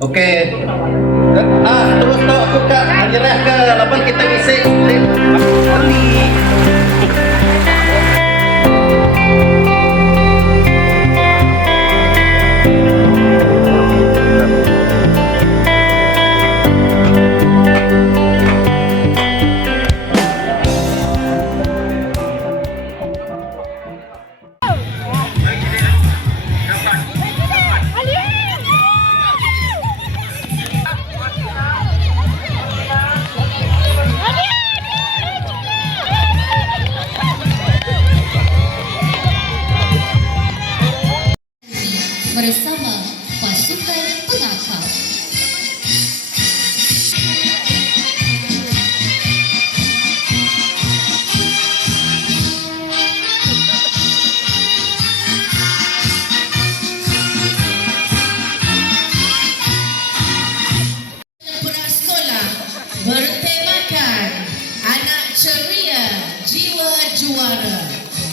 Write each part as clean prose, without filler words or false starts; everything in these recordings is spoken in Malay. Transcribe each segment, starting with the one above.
Okey. Terus tu aku kat menyerah ke lapan kita ngisi. Bersama pasukan pengakau. Prasekolah bertemakan anak ceria, jiwa juara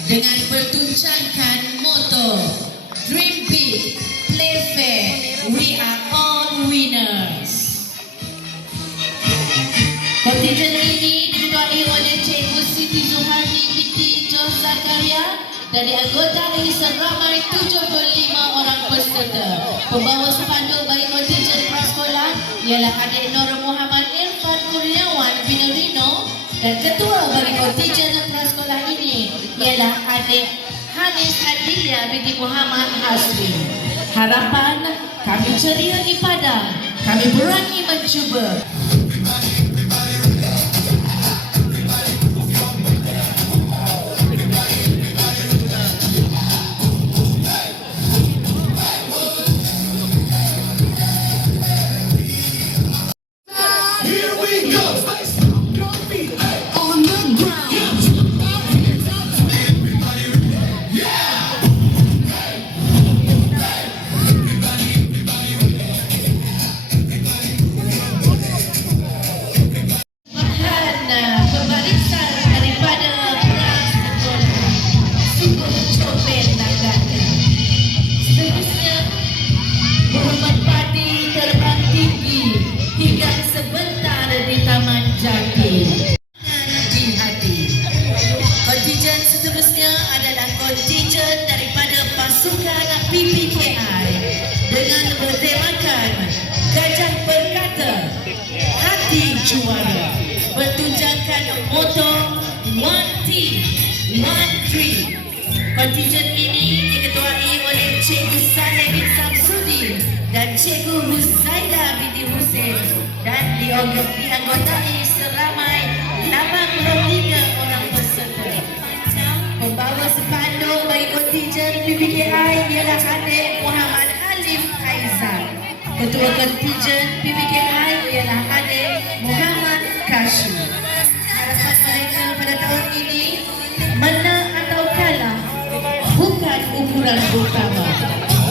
dengan bertuncangkan moto Dream big, play fair, we are all winners. Kontingen ini diketuai oleh Cikgu Siti Zuharni binti Jos Zakaria dari anggota seramai 75 orang peserta. Pembawa spanduk bagi kontingen prasekolah ialah adik Nur Muhammad Irfan Kurniawan bin Rino dan ketua bagi kontingen prasekolah ini ialah adik Hanis Adilia binti Muhammad Hasri. Harapan kami ceria di padang, kami berani mencuba. Kontingen seterusnya adalah kontingen daripada pasukan PPKI dengan bertemakan Gajah Berkata, Hati Juara, bertunjangkan moto One Team, One Dream. Kontingen ini diketuai oleh Cikgu Saleh bin Samsudin dan Cikgu Husaidah binti Hussein dan dianggotai seramai 83 orang peserta. Pembawa spanduk bagi kontingen PPKI ialah adik Muhammad Alif Aizan. Ketua kontingen PPKI ialah adik Muhammad Kashif. Harapan mereka pada tahun ini, menang atau kalah bukan ukuran utama,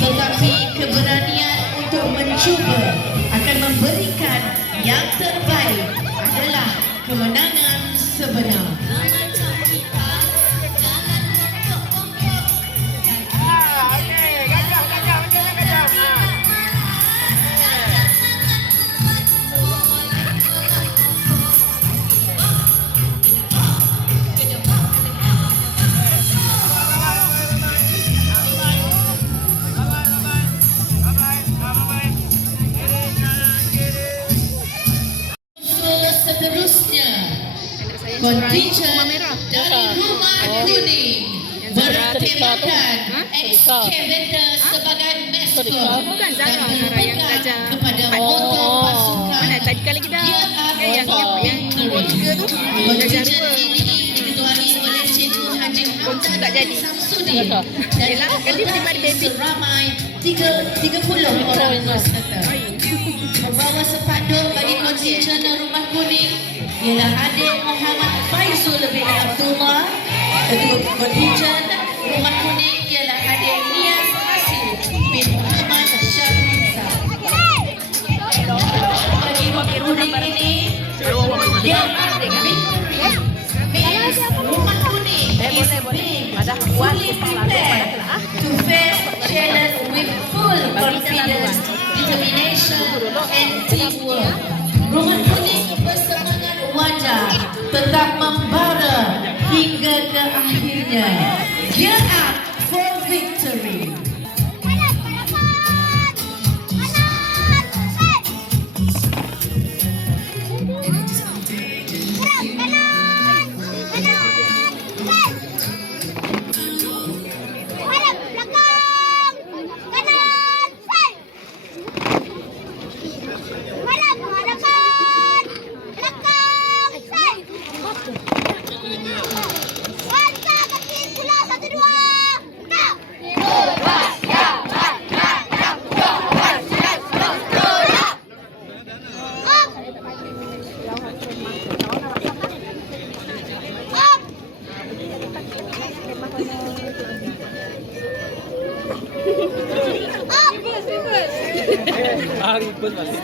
tetapi keberanian untuk mencuba akan memberikan yang terbaik adalah kemenangan sebenar. Seterusnya, kontingen dari Rumah Kuning bertemakan ekskavator sebagai maskot dan berpegang kepada moto pasukan Gear Up for Victory. Kontingen ini diketuai oleh Cikgu Haji Hamdan bin Samsudin dan anggota seramai 30 orang peserta. Pembawa spanduk bagi kontingen Rumah Kuning ialah adik Muhammad Faizul bin Abdullah. Ketua kontingen Rumah Kuning ialah adik Nias Hasil bin Muhammad Syahriza. Bagi Rumah Kuning ini, dia adik Victory means Rumah Kuning is being fully prepared to face challenge with full confidence, determination Ribut balik.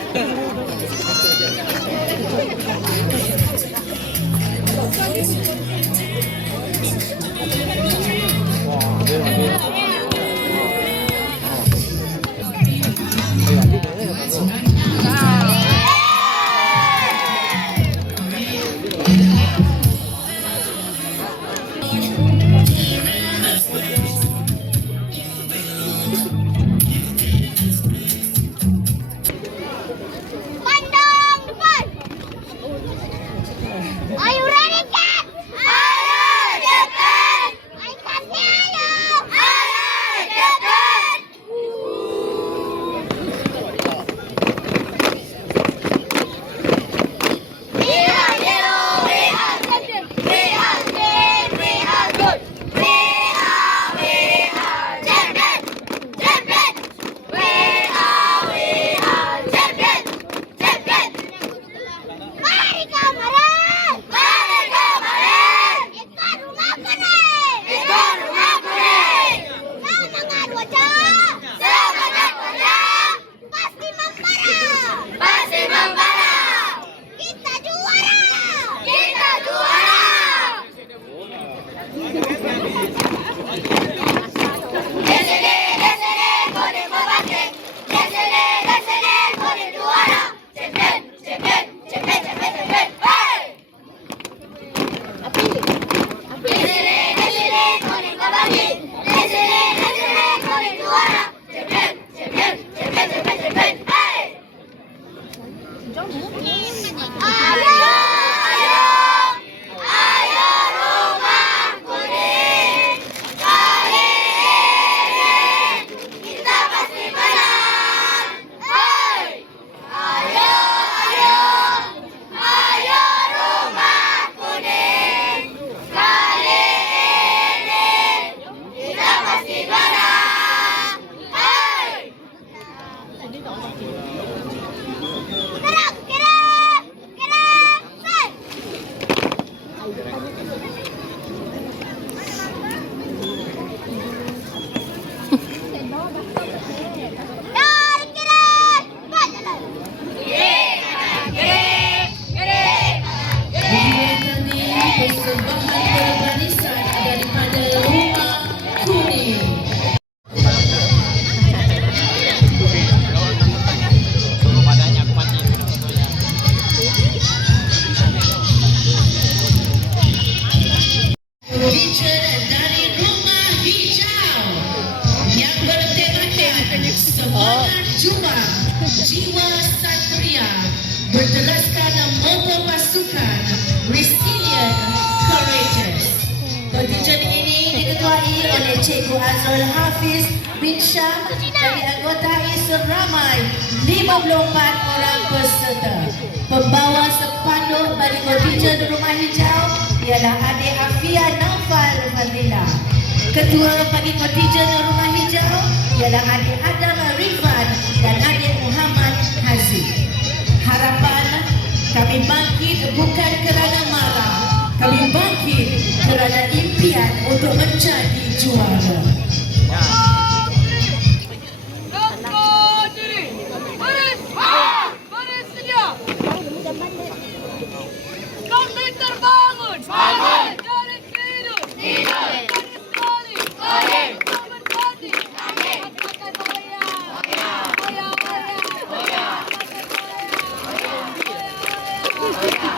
Pandang depan. Are you ready, Cat? Ayo, Captain. I can't hear you. Ayo, Captain. We are yellow, we are captain. We are green, we are good. We are champion, champion. We are champion, champion. Mari kemarin, mari kemarin. Ikut rumah kuning, ikut rumah kuning. Semangat wajah, semangat wajah. Pasti membara, pasti membara. Kita juara, kita juara. Desene, kuning membangkit. Desene, kuning juara. Champion, champion, champion, champion, champion. Hey! Desene, kuning membangkit. Desene, kuning juara. Champion, champion, champion, champion, champion. Hey! Ayo, ayo, ayo rumah kuning. Kali ini kita pasti menang. Hey! Ayo, ayo, ayo rumah kuning. Kali ini kita pasti menang. Hey! Gerak, gerak, gerak, hey! Gerak, gerak, jalan. Kegiatan ini persembahan berbarisan daripada Rumah Kuning. Feature dari Rumah Hijau yang bertemakan semangat juang, jiwa satria, berteraskan moto pasukan, resilient, courageous. Kontingen ini diketuai oleh Cikgu Azrul Hafiz bin Syam dari anggotai seramai 54 orang peserta. Pembawa sepanduk bagi kontingen Rumah Hijau ialah adik Afia Naufal Fadila. Ketua bagi kontingen Rumah Hijau ialah adik Adam Rifan dan adik Muhammad Haziq. Harapan kami bangkit bukan kerana marah, kami bangkit kerana impian untuk menjadi juara. Baris sedia. Kami terbangun. Bangun. Dari tidur. Tidur. Dari sekali. Sekali. Berhati. Amin. Katakan hoya. Hoya. Hoya. Hoya. Hoya. Hoya. Hoya.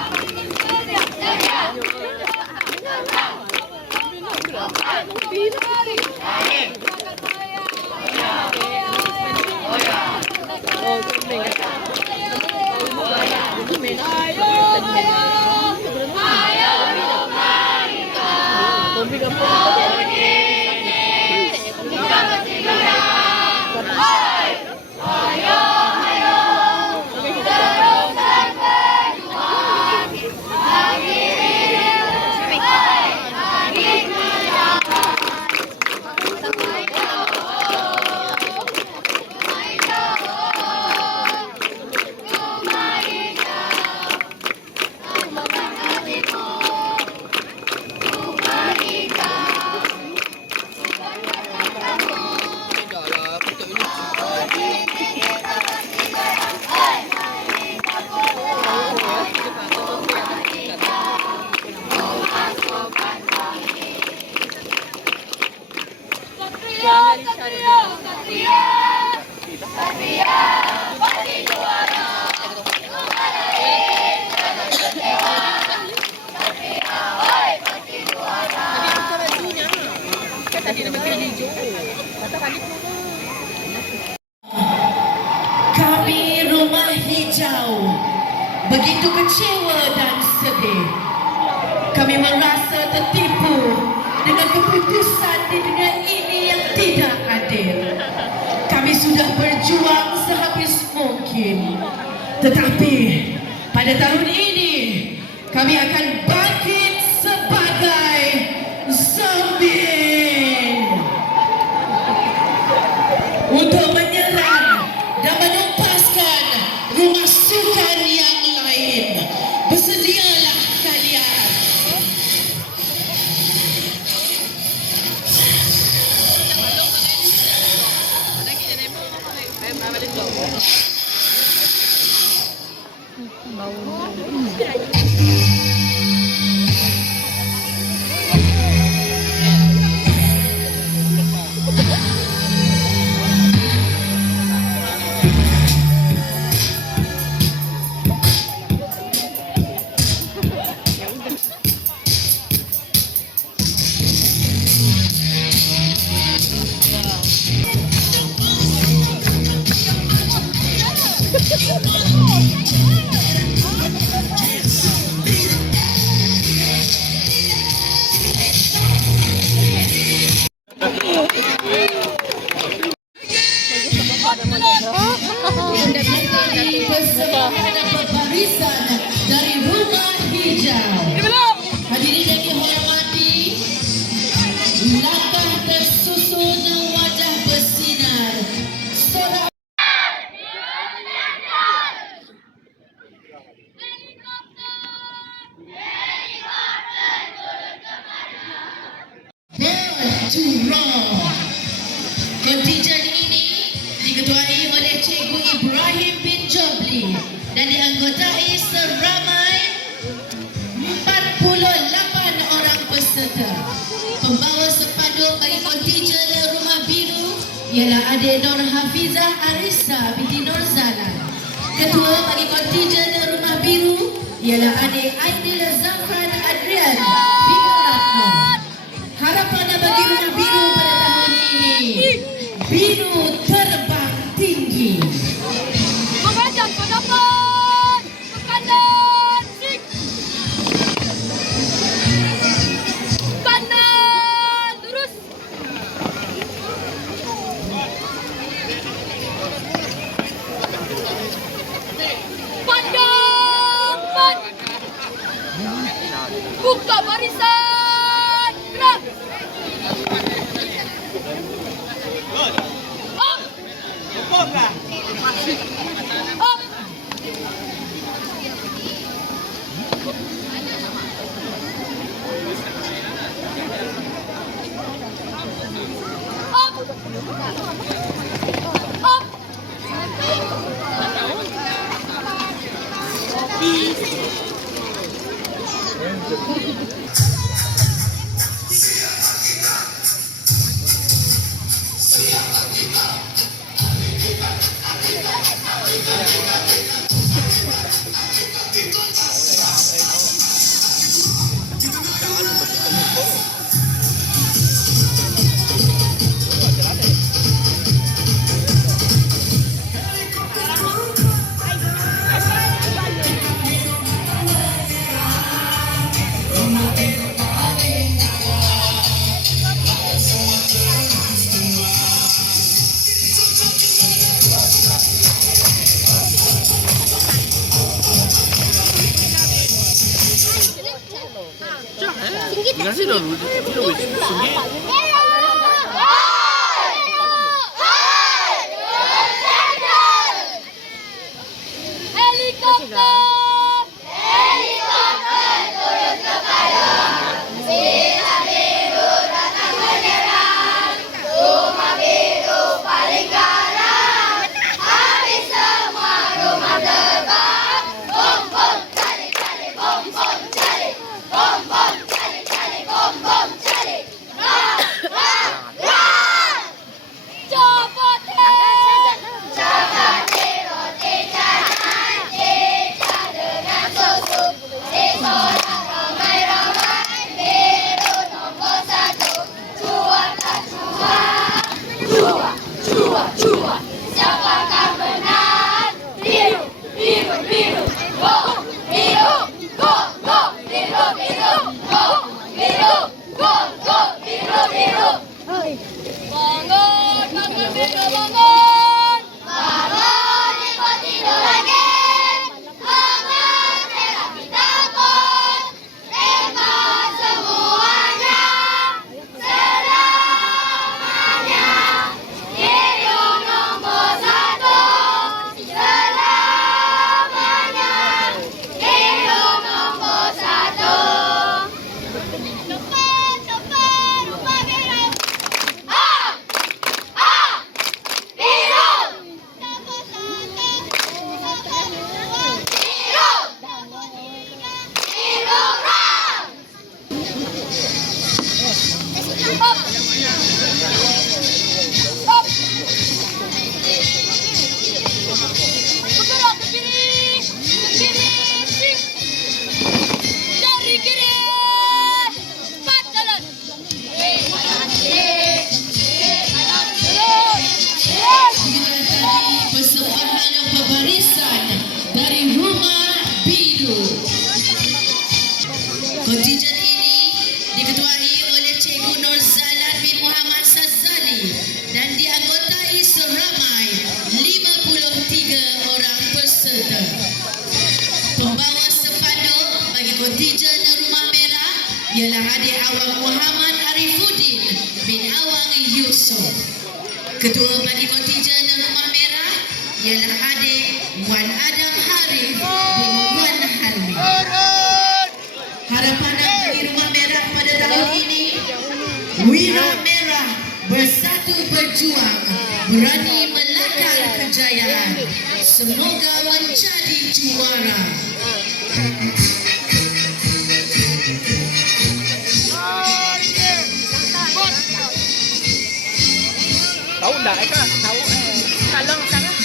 hijau. Begitu kecewa dan sedih. Kami merasa tertipu dengan keputusan di dunia ini yang tidak adil. Kami sudah berjuang sehabis mungkin. Tetapi pada tahun ini kami akan bangkit sebagai zombie untuk menyerang dan menumpaskan rumah sukan yang lain. Bersedialah kalian. Persembahan dan pembarisan dari Rumah Hijau. Hadirin yang dihormati, langkah tersusun wajah bersinar. Sorak Kontijen ini diketuai oleh Cikgu Ibrahim bin Jobli dan dianggotai seramai 48 orang peserta. Pembawa sepanduk bagi kontijen Rumah Biru ialah Adik Nur Hafizah Arissa binti Nur Zalan. Ketua bagi kontijen Rumah Biru ialah Adik Aidil Zafran Adrian binti Ratna. Harapan bagi Rumah Biru pada tahun ini, biru terbang tinggi. Menghadap ke depan, ke kanan, sik. Kanan, lurus. Pandang, pan. Buka barisan, gerak. Up. ialah Adik Awang Muhammad Arifuddin bin Awang Yusof. Ketua bagi kontijen Rumah Merah ialah Adik Wan Adam Harif bin Wan Halmi. Harapan bagi Rumah Merah pada tahun ini, Wira Merah bersatu berjuang, berani melakar kejayaan. Semoga menjadi juara. Tahu tak Eka? Tahu Kalong sekarang.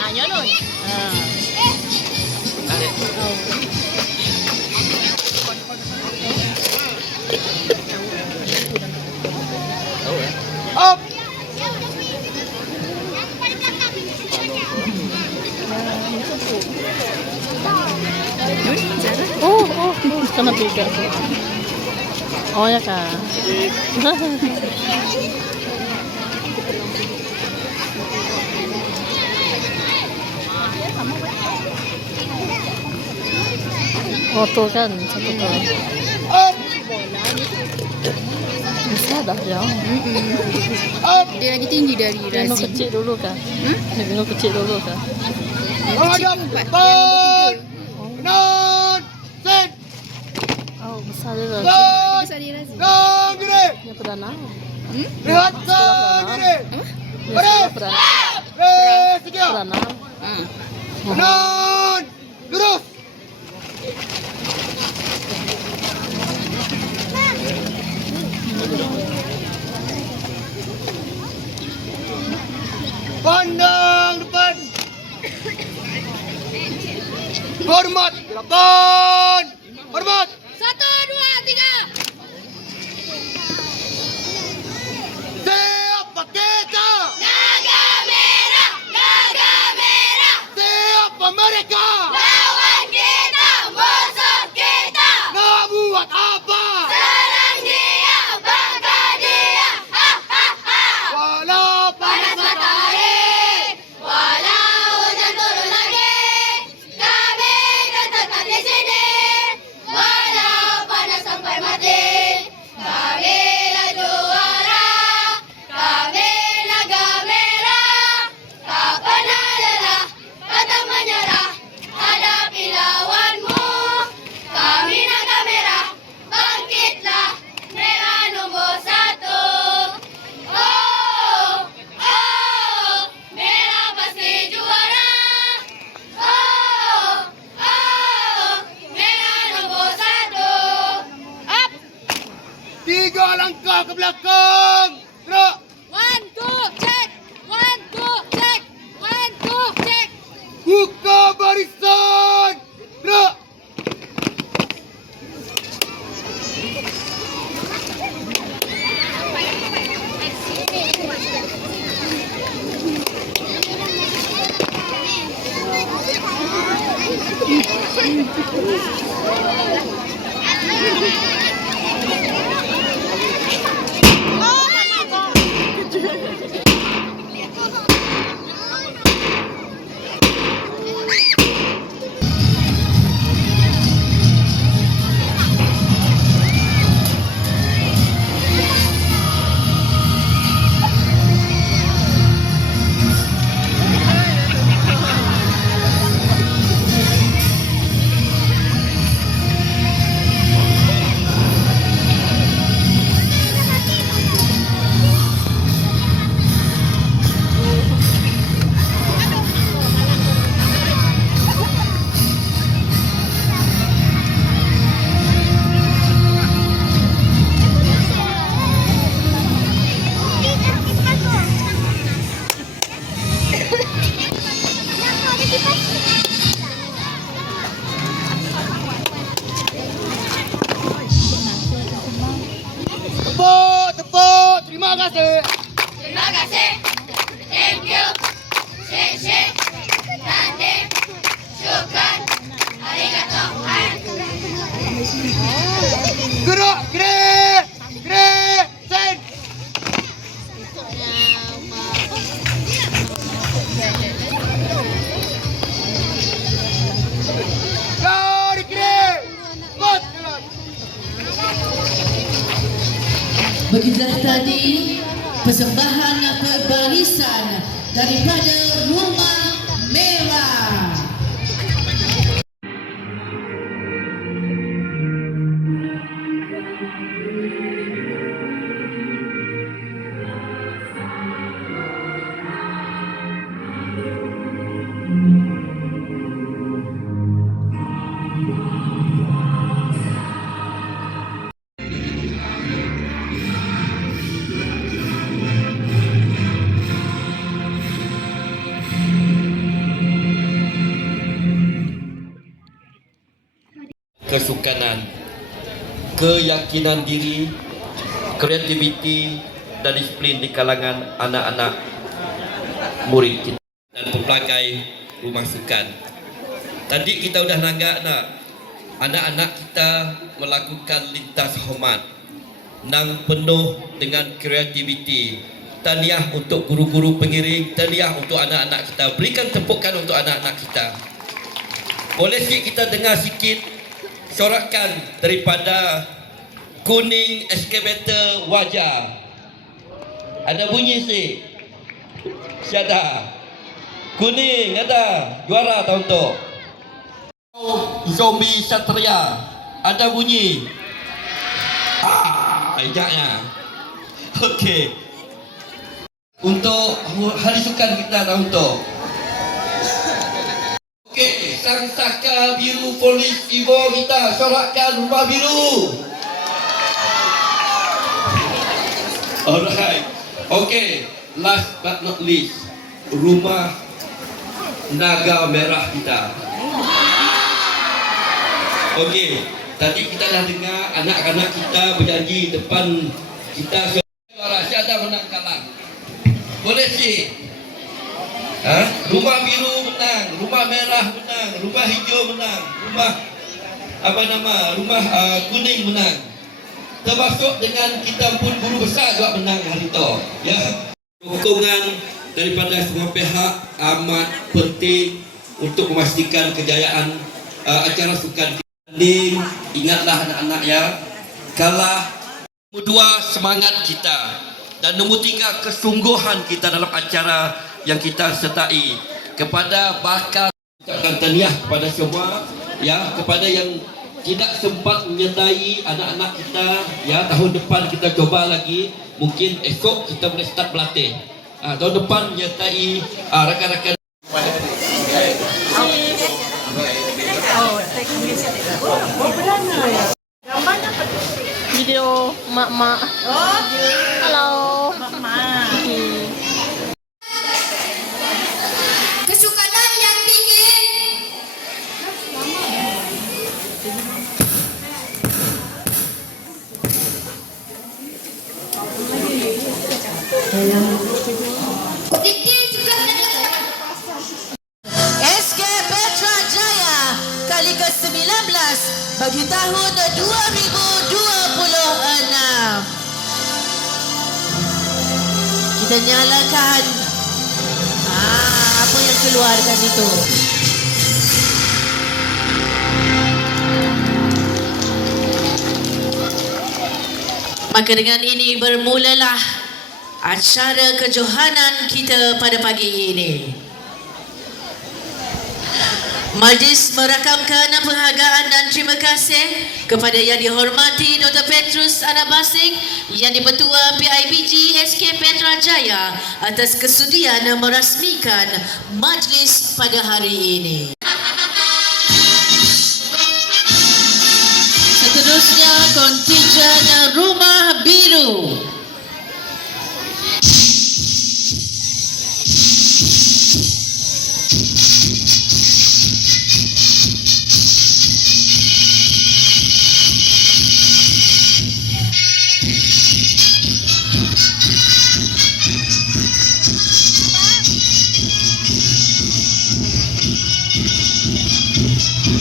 Nanya nun. Up. Kena beda. Oh ya kak. Foto kan satu kali. Bisa dah ya. Dia lagi tinggi dari Bino Razi. kecil dulu kan? Bino kecil dulu kan? Hadap. Non. Set. Oh besar dia dah. Besar dia Razi. Non gini. Dia perdana. Lihat gini. Dia sekolah perdana. Sedia. Perdana. Non. Lurus. Pandang depan. Hormat. Gerakan. Hormat. 1, 2, 3. Siapa kita? Naga merah, naga merah. Siapa mereka? Lawan kita, musuh kita. Nak buat apa? Serang dia, bakar dia. Ha ha ha. Walau Panas matahari, walau hujan turun lagi, kami tetap di sini. Walau panas sampai mati, kamilah juara. Kami naga merah, tak pernah lelah, pantang menyerah. Hadapi lawanmu, kami naga merah, bangkitlah, merah nombor 1. Oh, oh, merah pasti juara. Oh, oh, merah nombor 1. Up. 3 langkah ke belakang. Gerak. 1, 2, check. 1, 2, check. 1, 2, check. Buka barisan. Gerak. Tepuk, tepuk. Terima kasih. Terima kasih. Thank you. Shake, shake. Tandem. Syukran. Arigato. Gerak. Gerak. Gerak. Sen. Begitulah tadi persembahan barisan daripada Rumah Merah. Kesukanan, keyakinan diri, kreativiti dan disiplin di kalangan anak-anak murid kita dan pelbagai rumah sukan. Tadi kita sudah nanggak anak-anak kita melakukan lintas hormat nang penuh dengan kreativiti. Tahniah untuk guru-guru pengiring, tahniah untuk anak-anak kita. Berikan tepukan untuk anak-anak kita. Boleh sikit kita dengar sikit sorakan daripada Kuning Excavator Wajah. Ada bunyi sih. Siada. Kuning ada juara tahun tu. Zombie Satria. Ada bunyi. Ejaknya. Okey. Untuk hari sukan kita tahun tu. Okey, Sang Saka Biru Polis Ivo kita sorakkan Rumah Biru. Alright. Okey, last but not least, Rumah Naga Merah kita. Okey, tadi kita dah dengar anak-anak kita berjanji depan kita suara siapa menang kalah. Boleh sih? Rumah biru menang, rumah merah menang, rumah hijau menang, rumah kuning menang. Termasuk dengan kita pun guru besar juga menang hari itu. Ya, dukungan daripada semua pihak amat penting untuk memastikan kejayaan acara sukan ini. Ingatlah anak-anak ya, kalah. Nombor 2 semangat kita dan nombor 3 kesungguhan kita dalam acara yang kita sertai. Kepada bakal ucapkan tahniah kepada semua ya, kepada yang tidak sempat menyertai anak-anak kita ya, tahun depan kita coba lagi, mungkin esok kita boleh start berlatih. Tahun depan menyertai rakan-rakan. Video mak-mak. Halo. Mak-mak. Kesukanan yang tinggi. SK Petra Jaya kali ke-19 bagi tahun 2026. Kita nyalakan apa yang keluar kat situ. Maka dengan ini bermulalah acara kejohanan kita pada pagi ini. Majlis merakamkan penghargaan dan terima kasih kepada yang dihormati Dr. Petrus Anabasing, yang di-Pertua PIBG SK Petra Jaya atas kesudian merasmikan majlis pada hari ini. Seterusnya kontijen Rumah Biru.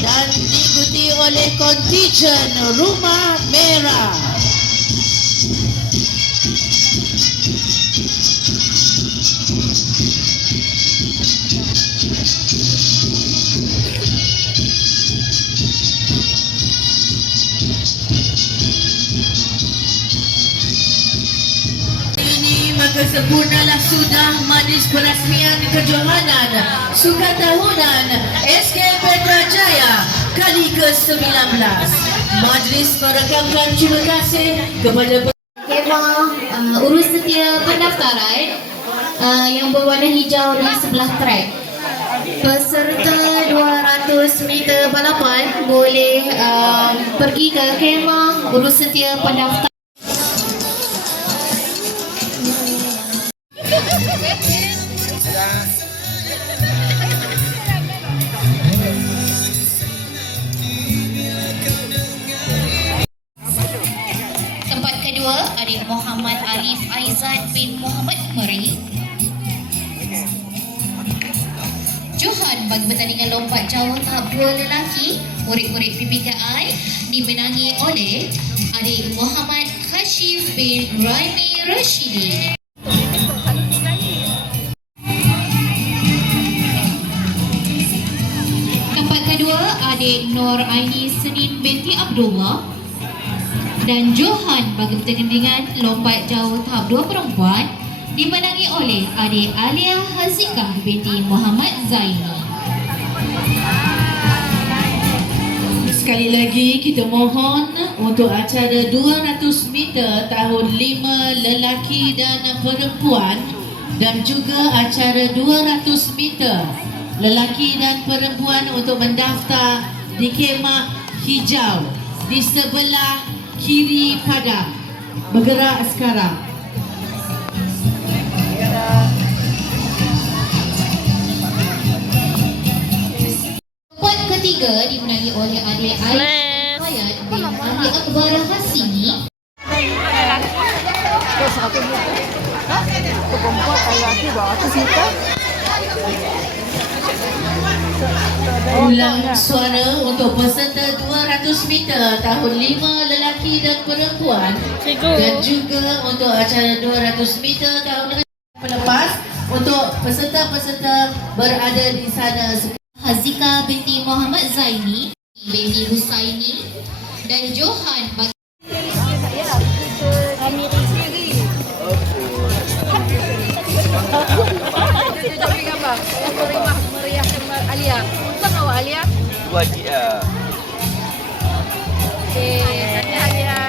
Dan diikuti oleh kontijen Rumah Merah. kesempurnalah sudah manis perasmian kejohanan Sukan Tahunan SK Petrajaya kali ke-19. Majlis merakamkan terima kasih kepada Kemah urus setia pendaftaran yang berwarna hijau di sebelah trek. Peserta 200 meter balapan boleh pergi ke kemah urus setia pendaftaran. Tempat kedua, adik Muhammad Alif Aizat bin Muhammad Meri. Johan bagi pertandingan lompat jauh tahap 2 lelaki, murid-murid PPKI dimenangi oleh adik Muhammad Hashim bin Raimi Rashidi. Tempat kedua, adik Nur Aini Senin binti Abdullah. Dan Johan bagi pertandingan lompat jauh tahap 2 perempuan dimenangi oleh adik Alia Hazikah binti Muhammad Zaini. Sekali lagi kita mohon untuk acara 200 meter tahun 5 lelaki dan perempuan dan juga acara 200 meter lelaki dan perempuan untuk mendaftar di kemah hijau di sebelah kiri padang. Bergerak sekarang. Tempat ketiga dimenangi oleh adik Hayat bin adik Akbar Hasini. Ulang suara untuk peserta 200 meter tahun 5 lelaki dan perempuan dan juga untuk acara 200 meter tahun lepas untuk peserta-peserta berada di sana. Hazika binti Muhammad Zaini binti Husaini dan Johan bagi Alia. Untung awak Alia. Wajib ah. Okey, tanya Alia.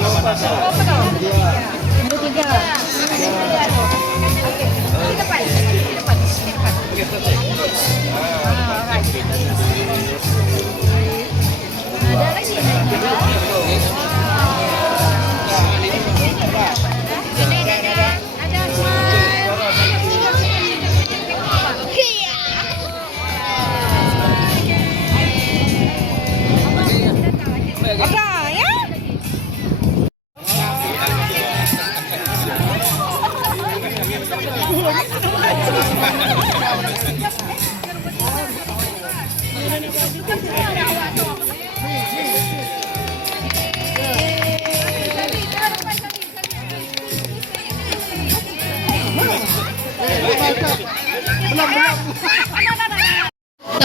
Berapa tau? Nombor 3. Okey. Di depan. Ada lagi.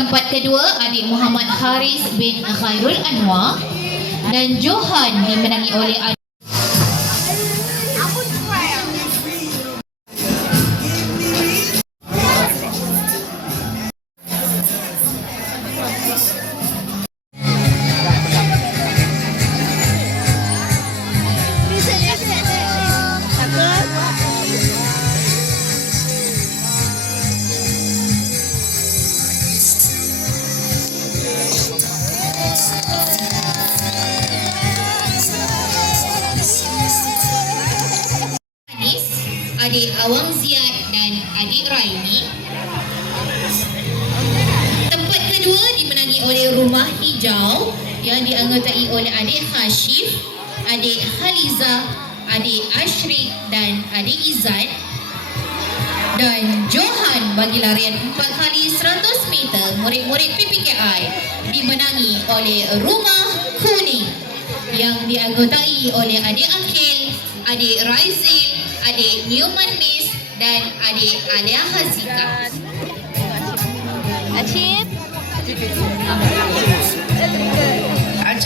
tempat kedua adik Muhammad Haris bin Khairul Anwar dan Johan dimenangi oleh adik adik Awang Ziad dan adik Raini. Tempat kedua dimenangi oleh Rumah Hijau yang dianggotai oleh adik Hashif, adik Haliza, adik Ashrik dan adik Izzat. Dan Johan bagi larian 4 kali 100 meter murid-murid PPKI dimenangi oleh Rumah Kuning yang dianggotai oleh adik Akhil, adik Raizil, adik Newman Miss dan adik Alia Hazika. Acip.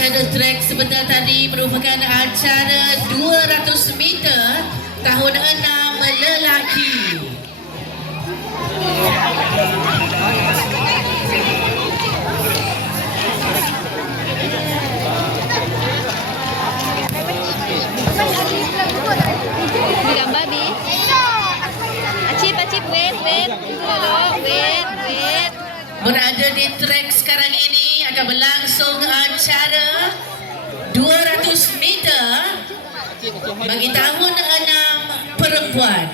acara trek sebentar tadi merupakan acara 200 meter tahun 6 lelaki. Bilang babi. Acip, wait. Tunggu dulu, wait. Berada di trek sekarang ini akan berlangsung acara 200 meter bagi tahun 6 perempuan.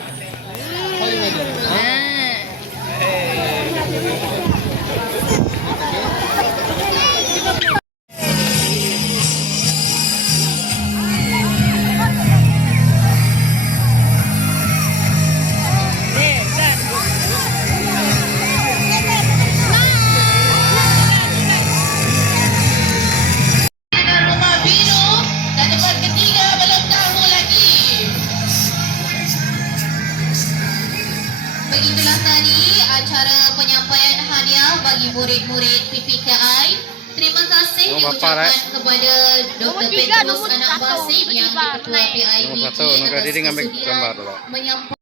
Rumah biru dan tempat ketiga belum tahu lagi. Begitulah tadi acara penyampaian hadiah bagi murid-murid PPKI. Terima kasih diucapkan kepada Dr. Petrus Anak Basit yang Ketua PIBG atas bersedia menyampaikan